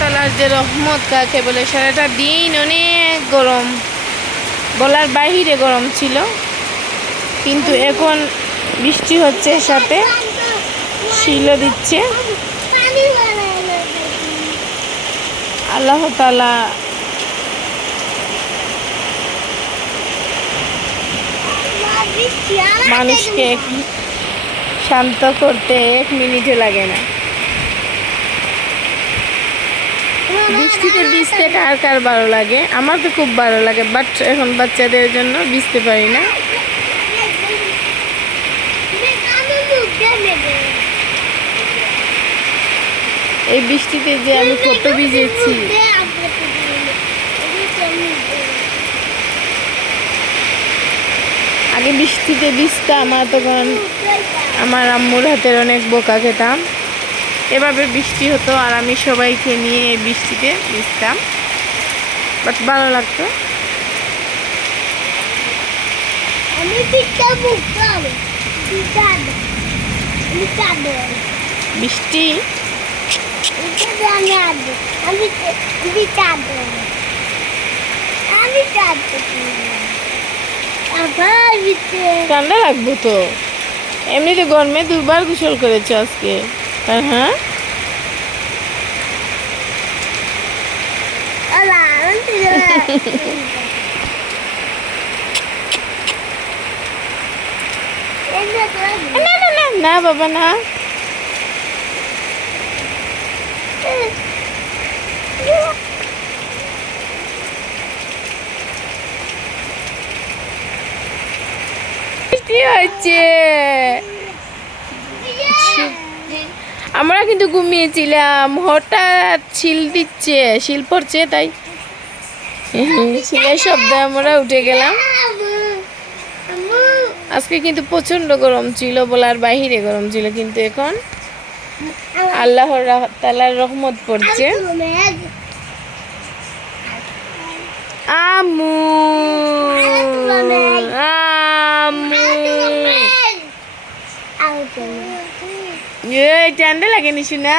তালার যে রহমত কাকে বলে, সারাটা দিন অনেক গরম। বলার বাহিরে গরম ছিল, কিন্তু এখন বৃষ্টি হচ্ছে সাথে, শিলও দিচ্ছে। আল্লাহ তালা মানুষকে শান্ত করতে এক মিনিটে লাগে না। বৃষ্টিতে ভিজতে কার কার ভালো লাগে? আমার তো খুব ভালো লাগে বাট এখন বাচ্চাদের জন্য ভিজতে পারি না। এই বৃষ্টিতে যে আমি কত ভিজেছি। আগে বৃষ্টিতে ভিজতাম তখন আমার আম্মুর হাতের অনেক বোকা খেতাম। এভাবে বৃষ্টি হতো আর আমি সবাইকে নিয়ে বৃষ্টিতে ভিজতাম। বাট ভালো লাগতো। বৃষ্টি। ঠান্ডা লাগবো তো। এমনিতে গরমে দুবার গোসল করেছ আজকে। আর হ্যাঁ আলা আমি না না না না বাবা না বৃষ্টি হচ্ছে আমরা কিন্তু ঘুমিয়েছিলাম, হঠাৎ শিল দিচ্ছে, শিল পড়ছে তাই। শিলের শব্দে আমরা উঠে গেলাম। আজকে কিন্তু প্রচণ্ড গরম ছিল বলার বাহিরে গরম ছিল কিন্তু এখন আল্লাহর তালার রহমত পড়ছে। আমু এই ঠান্ডা লাগেনি শোনা?